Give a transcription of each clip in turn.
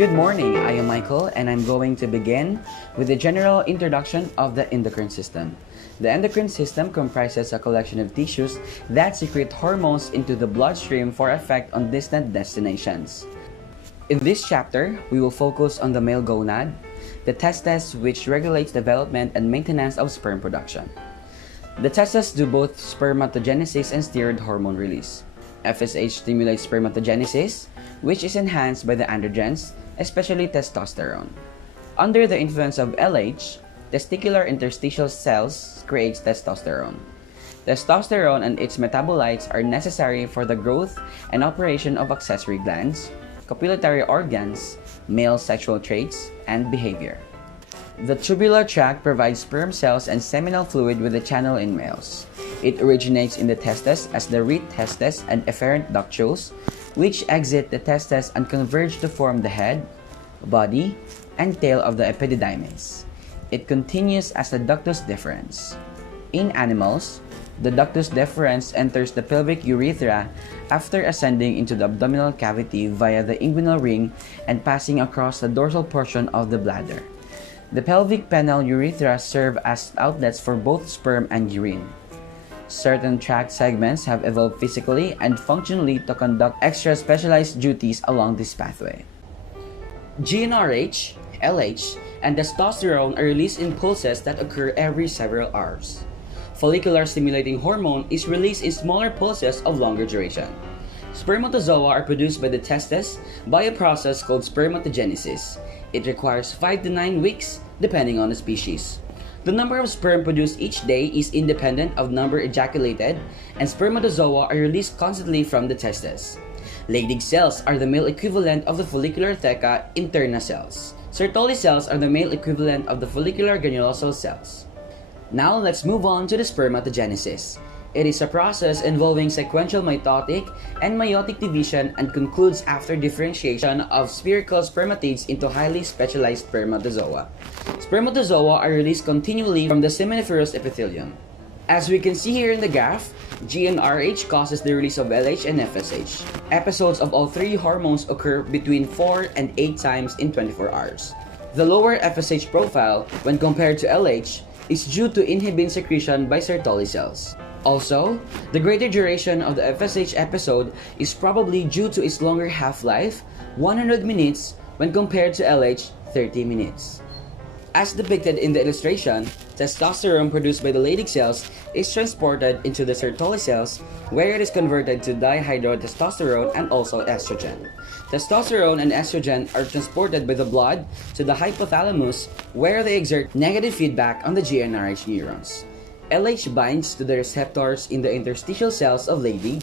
Good morning, I am Michael and I'm going to begin with the general introduction of the endocrine system. The endocrine system comprises a collection of tissues that secrete hormones into the bloodstream for effect on distant destinations. In this chapter, we will focus on the male gonad, the testes which regulates development and maintenance of sperm production. The testes do both spermatogenesis and steroid hormone release. FSH stimulates spermatogenesis, which is enhanced by the androgens, especially testosterone. Under the influence of LH, testicular interstitial cells creates testosterone. Testosterone and its metabolites are necessary for the growth and operation of accessory glands, copulatory organs, male sexual traits, and behavior. The tubular tract provides sperm cells and seminal fluid with a channel in males. It originates in the testes as the reed testes and efferent ductules, which exit the testes and converge to form the head, body, and tail of the epididymis. It continues as the ductus deferens. In animals, the ductus deferens enters the pelvic urethra after ascending into the abdominal cavity via the inguinal ring and passing across the dorsal portion of the bladder. The pelvic penile urethra serve as outlets for both sperm and urine. Certain tract segments have evolved physically and functionally to conduct extra specialized duties along this pathway. GnRH, LH, and testosterone are released in pulses that occur every several hours. Follicular stimulating hormone is released in smaller pulses of longer duration. Spermatozoa are produced by the testes by a process called spermatogenesis. It requires 5 to 9 weeks depending on the species. The number of sperm produced each day is independent of number ejaculated, and spermatozoa are released constantly from the testes. Leydig cells are the male equivalent of the follicular theca interna cells. Sertoli cells are the male equivalent of the follicular granulosal cells. Now let's move on to the spermatogenesis. It is a process involving sequential mitotic and meiotic division and concludes after differentiation of spherical spermatids into highly specialized spermatozoa. Spermatozoa are released continually from the seminiferous epithelium. As we can see here in the graph, GnRH causes the release of LH and FSH. Episodes of all three hormones occur between 4 and 8 times in 24 hours. The lower FSH profile, when compared to LH, is due to inhibin secretion by Sertoli cells. Also, the greater duration of the FSH episode is probably due to its longer half-life, 100 minutes, when compared to LH, 30 minutes. As depicted in the illustration, testosterone produced by the Leydig cells is transported into the Sertoli cells, where it is converted to dihydrotestosterone and also estrogen. Testosterone and estrogen are transported by the blood to the hypothalamus, where they exert negative feedback on the GnRH neurons. LH binds to the receptors in the interstitial cells of Leydig,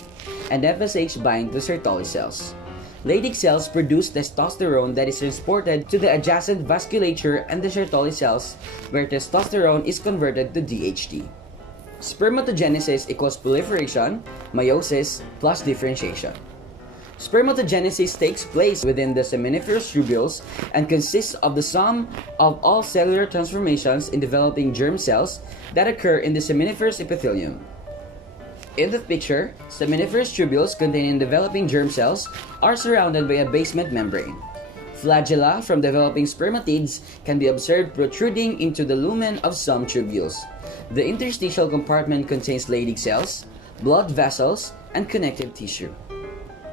and FSH bind to Sertoli cells. Leydig cells produce testosterone that is transported to the adjacent vasculature and the Sertoli cells, where testosterone is converted to DHT. Spermatogenesis equals proliferation, meiosis, plus differentiation. Spermatogenesis takes place within the seminiferous tubules and consists of the sum of all cellular transformations in developing germ cells that occur in the seminiferous epithelium. In the picture, seminiferous tubules containing developing germ cells are surrounded by a basement membrane. Flagella from developing spermatids can be observed protruding into the lumen of some tubules. The interstitial compartment contains Leydig cells, blood vessels, and connective tissue.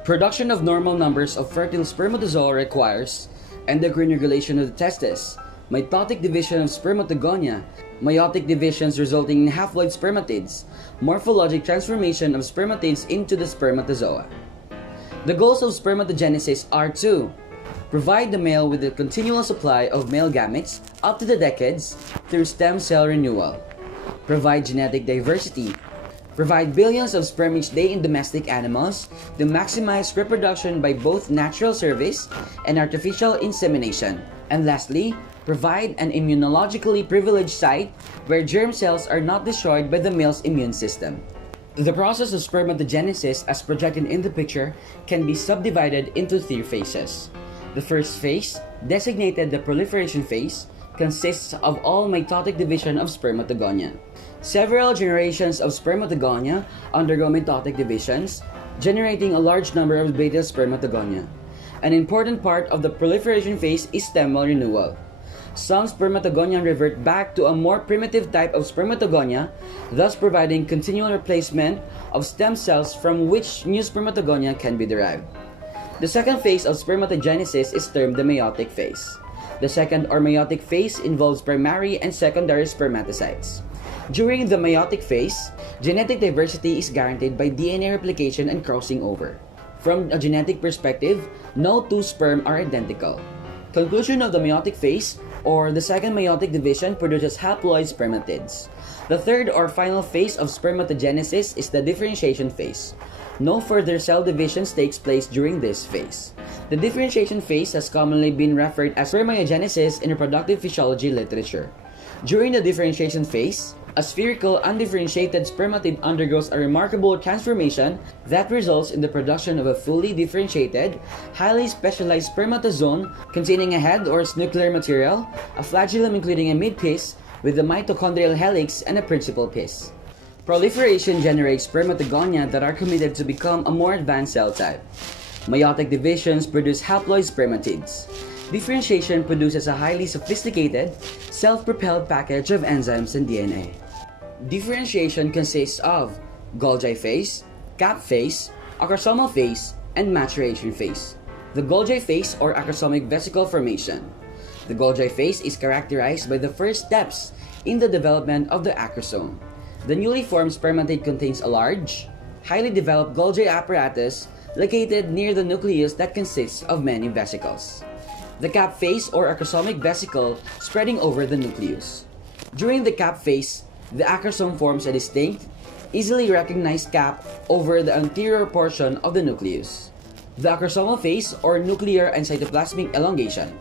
Production of normal numbers of fertile spermatozoa requires endocrine regulation of the testes, mitotic division of spermatogonia, meiotic divisions resulting in haploid spermatids, morphologic transformation of spermatids into the spermatozoa. The goals of spermatogenesis are to provide the male with a continual supply of male gametes up to the decades through stem cell renewal, provide genetic diversity, provide billions of sperm each day in domestic animals to maximize reproduction by both natural service and artificial insemination. And lastly, provide an immunologically privileged site where germ cells are not destroyed by the male's immune system. The process of spermatogenesis, as projected in the picture, can be subdivided into 3 phases. The first phase, designated the proliferation phase, consists of all mitotic division of spermatogonia. Several generations of spermatogonia undergo mitotic divisions, generating a large number of beta spermatogonia. An important part of the proliferation phase is stemmal renewal. Some spermatogonia revert back to a more primitive type of spermatogonia, thus providing continual replacement of stem cells from which new spermatogonia can be derived. The second phase of spermatogenesis is termed the meiotic phase. The second or meiotic phase involves primary and secondary spermatocytes. During the meiotic phase, genetic diversity is guaranteed by DNA replication and crossing over. From a genetic perspective, no two sperm are identical. Conclusion of the meiotic phase, or the second meiotic division, produces haploid spermatids. The third or final phase of spermatogenesis is the differentiation phase. No further cell divisions takes place during this phase. The differentiation phase has commonly been referred as spermiogenesis in reproductive physiology literature. During the differentiation phase, a spherical undifferentiated spermatid undergoes a remarkable transformation that results in the production of a fully differentiated, highly specialized spermatozoon containing a head or nuclear material, a flagellum including a midpiece with the mitochondrial helix and a principal piece. Proliferation generates spermatogonia that are committed to become a more advanced cell type. Meiotic divisions produce haploid spermatids. Differentiation produces a highly sophisticated, self-propelled package of enzymes and DNA. Differentiation consists of Golgi phase, cap phase, acrosomal phase, and maturation phase. The Golgi phase or acrosomic vesicle formation. The Golgi phase is characterized by the first steps in the development of the acrosome. The newly formed spermatid contains a large, highly developed Golgi apparatus located near the nucleus that consists of many vesicles. The cap phase or acrosomic vesicle spreading over the nucleus. During the cap phase, the acrosome forms a distinct, easily recognized cap over the anterior portion of the nucleus. The acrosomal phase or nuclear and cytoplasmic elongation.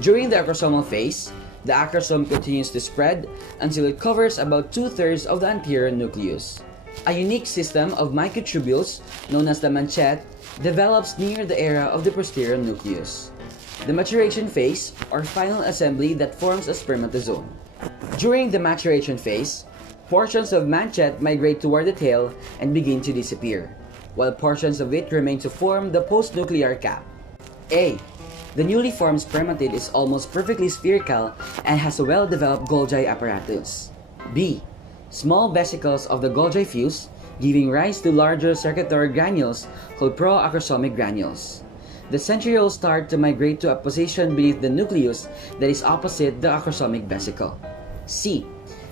During the acrosomal phase, the acrosome continues to spread until it covers about 2/3 of the anterior nucleus. A unique system of microtubules, known as the manchette, develops near the area of the posterior nucleus. The maturation phase, or final assembly that forms a spermatozoon. During the maturation phase, portions of manchette migrate toward the tail and begin to disappear, while portions of it remain to form the postnuclear cap. A. The newly formed spermatid is almost perfectly spherical and has a well-developed Golgi apparatus. B. Small vesicles of the Golgi fuse, giving rise to larger circulatory granules called proacrosomic granules. The centrioles start to migrate to a position beneath the nucleus that is opposite the acrosomic vesicle. C.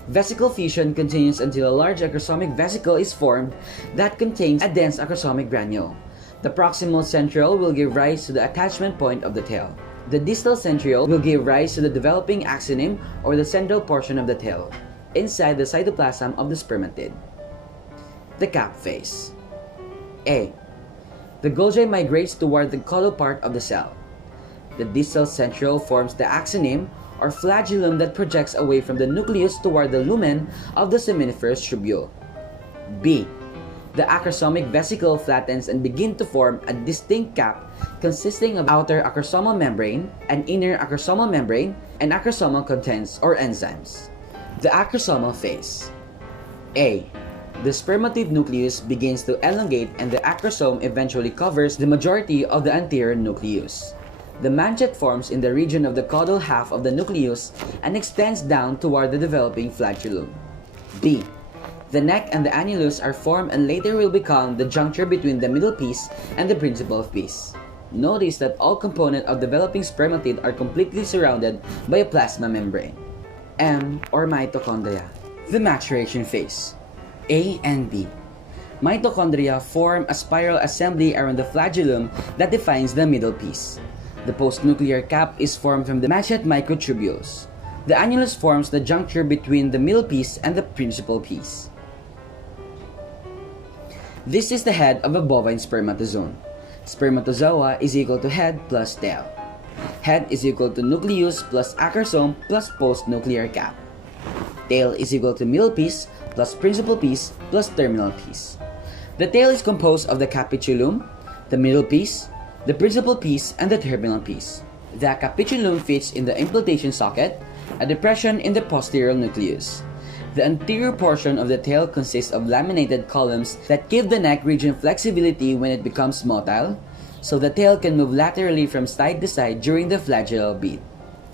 Vesicle fusion continues until a large acrosomic vesicle is formed that contains a dense acrosomic granule. The proximal centriole will give rise to the attachment point of the tail. The distal centriole will give rise to the developing axoneme or the central portion of the tail, inside the cytoplasm of the spermatid. The cap phase. A. The Golgi migrates toward the caudal part of the cell. The distal centriole forms the axoneme or flagellum that projects away from the nucleus toward the lumen of the seminiferous tubule. B. The acrosomic vesicle flattens and begins to form a distinct cap consisting of outer acrosomal membrane, an inner acrosomal membrane, and acrosomal contents or enzymes. The acrosomal phase. A. The spermatid nucleus begins to elongate and the acrosome eventually covers the majority of the anterior nucleus. The manchette forms in the region of the caudal half of the nucleus and extends down toward the developing flagellum. B. The neck and the annulus are formed and later will become the juncture between the middle piece and the principal piece. Notice that all components of developing spermatid are completely surrounded by a plasma membrane. M or mitochondria. The maturation phase. A and B. Mitochondria form a spiral assembly around the flagellum that defines the middle piece. The postnuclear cap is formed from the manchette microtubules. The annulus forms the juncture between the middle piece and the principal piece. This is the head of a bovine spermatozoon. Spermatozoa is equal to head plus tail. Head is equal to nucleus plus acrosome plus postnuclear cap. Tail is equal to middle piece plus principal piece plus terminal piece. The tail is composed of the capitulum, the middle piece, the principal piece, and the terminal piece. The capitulum fits in the implantation socket, a depression in the posterior nucleus. The anterior portion of the tail consists of laminated columns that give the neck region flexibility when it becomes motile, so the tail can move laterally from side to side during the flagellal beat.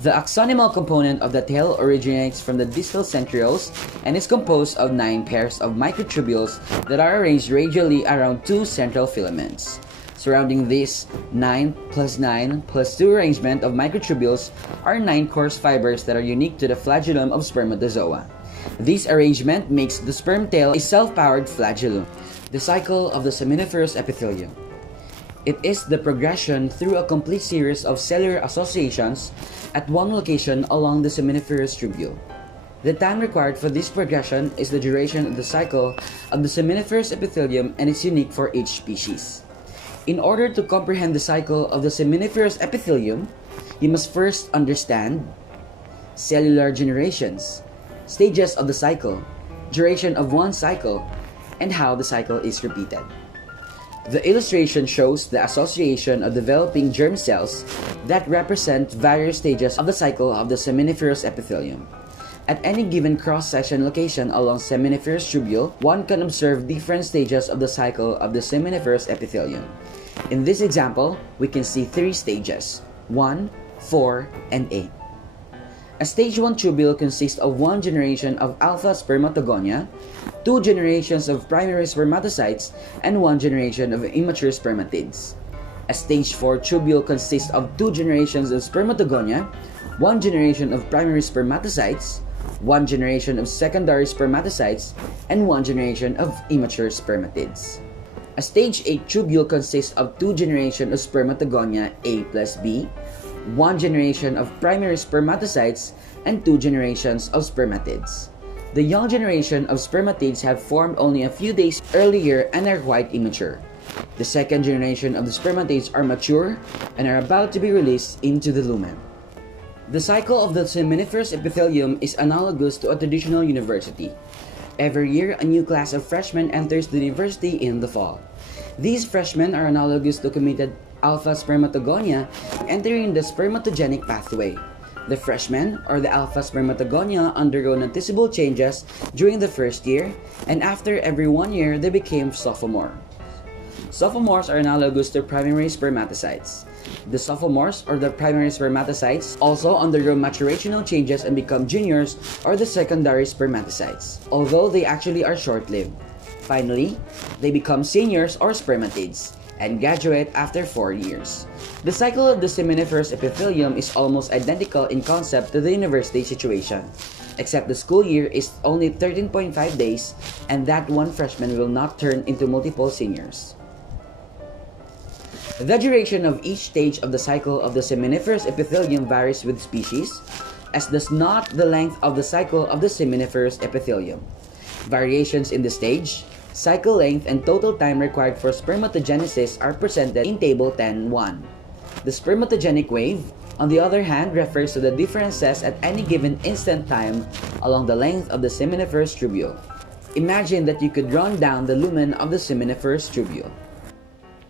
The axonimal component of the tail originates from the distal centrioles and is composed of 9 pairs of microtubules that are arranged radially around 2 central filaments. Surrounding this 9 plus 9 plus 2 arrangement of microtubules are 9 coarse fibers that are unique to the flagellum of spermatozoa. This arrangement makes the sperm tail a self-powered flagellum. The cycle of the seminiferous epithelium. It is the progression through a complete series of cellular associations at one location along the seminiferous tubule. The time required for this progression is the duration of the cycle of the seminiferous epithelium, and is unique for each species. In order to comprehend the cycle of the seminiferous epithelium, you must first understand cellular generations, stages of the cycle, duration of one cycle, and how the cycle is repeated. The illustration shows the association of developing germ cells that represent various stages of the cycle of the seminiferous epithelium. At any given cross-section location along seminiferous tubule, one can observe different stages of the cycle of the seminiferous epithelium. In this example, we can see 3 stages: 1, 4, and 8. A stage 1 tubule consists of 1 generation of alpha spermatogonia, 2 generations of primary spermatocytes, and 1 generation of immature spermatids. A stage 4 tubule consists of 2 generations of spermatogonia, 1 generation of primary spermatocytes, 1 generation of secondary spermatocytes, and 1 generation of immature spermatids. A stage 8 tubule consists of 2 generations of spermatogonia A plus B, 1 generation of primary spermatocytes, and 2 generations of spermatids. The young generation of spermatids have formed only a few days earlier and are quite immature. The second generation of the spermatids are mature and are about to be released into the lumen. The cycle of the seminiferous epithelium is analogous to a traditional university. Every year, a new class of freshmen enters the university in the fall. These freshmen are analogous to committed alpha spermatogonia entering the spermatogenic pathway. The freshmen, or the alpha spermatogonia, undergo noticeable changes during the first year, and after every 1 year, they became sophomores. Sophomores are analogous to primary spermatocytes. The sophomores, or the primary spermatocytes, also undergo maturational changes and become juniors, or the secondary spermatocytes, although they actually are short-lived. Finally, they become seniors or spermatids, and graduate after 4 years. The cycle of the seminiferous epithelium is almost identical in concept to the university situation, except the school year is only 13.5 days, and that one freshman will not turn into multiple seniors. The duration of each stage of the cycle of the seminiferous epithelium varies with species, as does not the length of the cycle of the seminiferous epithelium. Variations in the stage, cycle length, and total time required for spermatogenesis are presented in Table 10.1. The spermatogenic wave, on the other hand, refers to the differences at any given instant time along the length of the seminiferous tubule. Imagine that you could run down the lumen of the seminiferous tubule.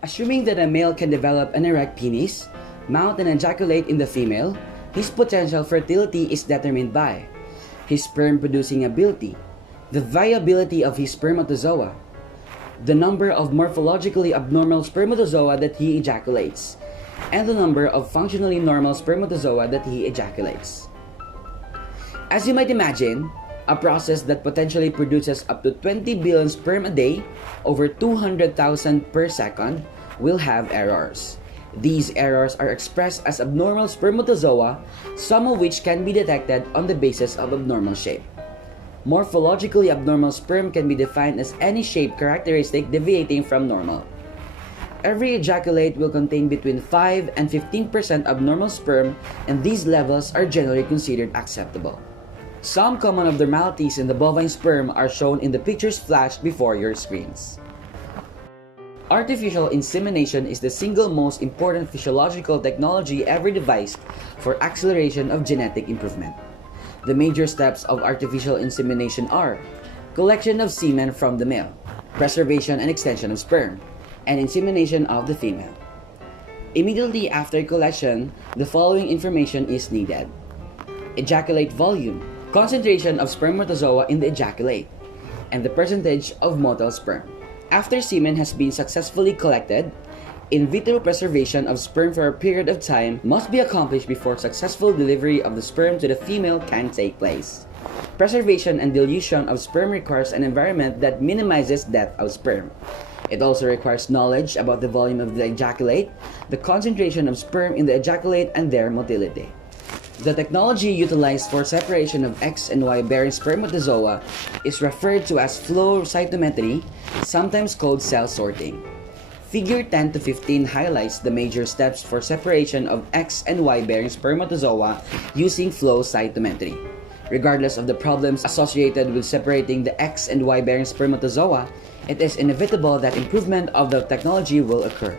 Assuming that a male can develop an erect penis, mount and ejaculate in the female, his potential fertility is determined by his sperm-producing ability, the viability of his spermatozoa, the number of morphologically abnormal spermatozoa that he ejaculates, and the number of functionally normal spermatozoa that he ejaculates. As you might imagine, a process that potentially produces up to 20 billion sperm a day, over 200,000 per second, will have errors. These errors are expressed as abnormal spermatozoa, some of which can be detected on the basis of abnormal shape. Morphologically abnormal sperm can be defined as any shape characteristic deviating from normal. Every ejaculate will contain between 5 and 15% abnormal sperm, and these levels are generally considered acceptable. Some common abnormalities in the bovine sperm are shown in the pictures flashed before your screens. Artificial insemination is the single most important physiological technology ever devised for acceleration of genetic improvement. The major steps of artificial insemination are collection of semen from the male, preservation and extension of sperm, and insemination of the female. Immediately after collection, the following information is needed: ejaculate volume, concentration of spermatozoa in the ejaculate, and the percentage of motile sperm. After semen has been successfully collected, In vitro preservation of sperm for a period of time must be accomplished before successful delivery of the sperm to the female can take place. Preservation and dilution of sperm requires an environment that minimizes death of sperm. It also requires knowledge about the volume of the ejaculate, the concentration of sperm in the ejaculate, and their motility. The technology utilized for separation of X and Y bearing spermatozoa is referred to as flow cytometry, sometimes called cell sorting. Figure 10 to 15 highlights the major steps for separation of X and Y bearing spermatozoa using flow cytometry. Regardless of the problems associated with separating the X and Y bearing spermatozoa, it is inevitable that improvement of the technology will occur.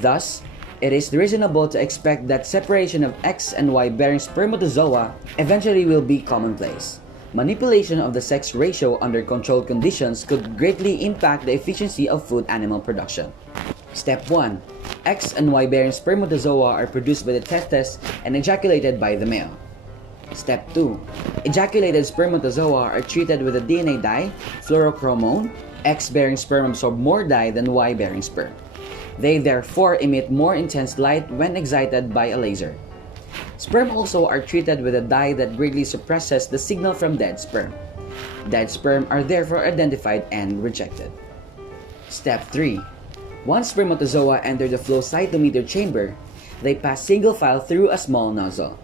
Thus, it is reasonable to expect that separation of X and Y bearing spermatozoa eventually will be commonplace. Manipulation of the sex ratio under controlled conditions could greatly impact the efficiency of food animal production. Step 1. X and Y bearing spermatozoa are produced by the testes and ejaculated by the male. Step 2. Ejaculated spermatozoa are treated with a DNA dye, fluorochromone. X-bearing sperm absorb more dye than Y-bearing sperm. They therefore emit more intense light when excited by a laser. Sperm also are treated with a dye that greatly suppresses the signal from dead sperm. Dead sperm are therefore identified and rejected. Step 3. Once spermatozoa enter the flow cytometer chamber, they pass single file through a small nozzle.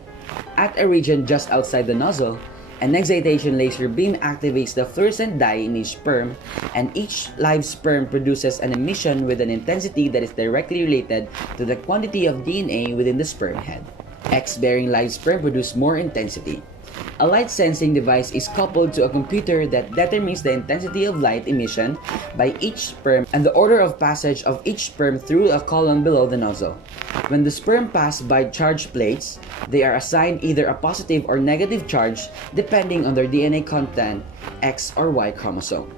At a region just outside the nozzle, an excitation laser beam activates the fluorescent dye in each sperm, and each live sperm produces an emission with an intensity that is directly related to the quantity of DNA within the sperm head. X-bearing live sperm produce more intensity. A light sensing device is coupled to a computer that determines the intensity of light emission by each sperm and the order of passage of each sperm through a column below the nozzle. When the sperm pass by charged plates, they are assigned either a positive or negative charge depending on their DNA content, X or Y chromosome.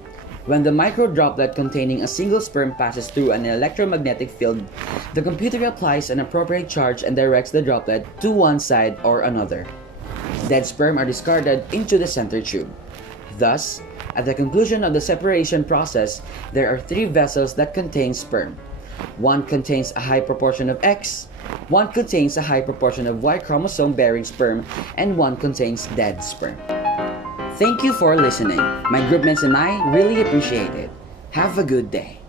When the microdroplet containing a single sperm passes through an electromagnetic field, the computer applies an appropriate charge and directs the droplet to one side or another. Dead sperm are discarded into the center tube. Thus, at the conclusion of the separation process, there are 3 vessels that contain sperm. One contains a high proportion of X, one contains a high proportion of Y chromosome bearing sperm, and one contains dead sperm. Thank you for listening. My groupmates and I really appreciate it. Have a good day.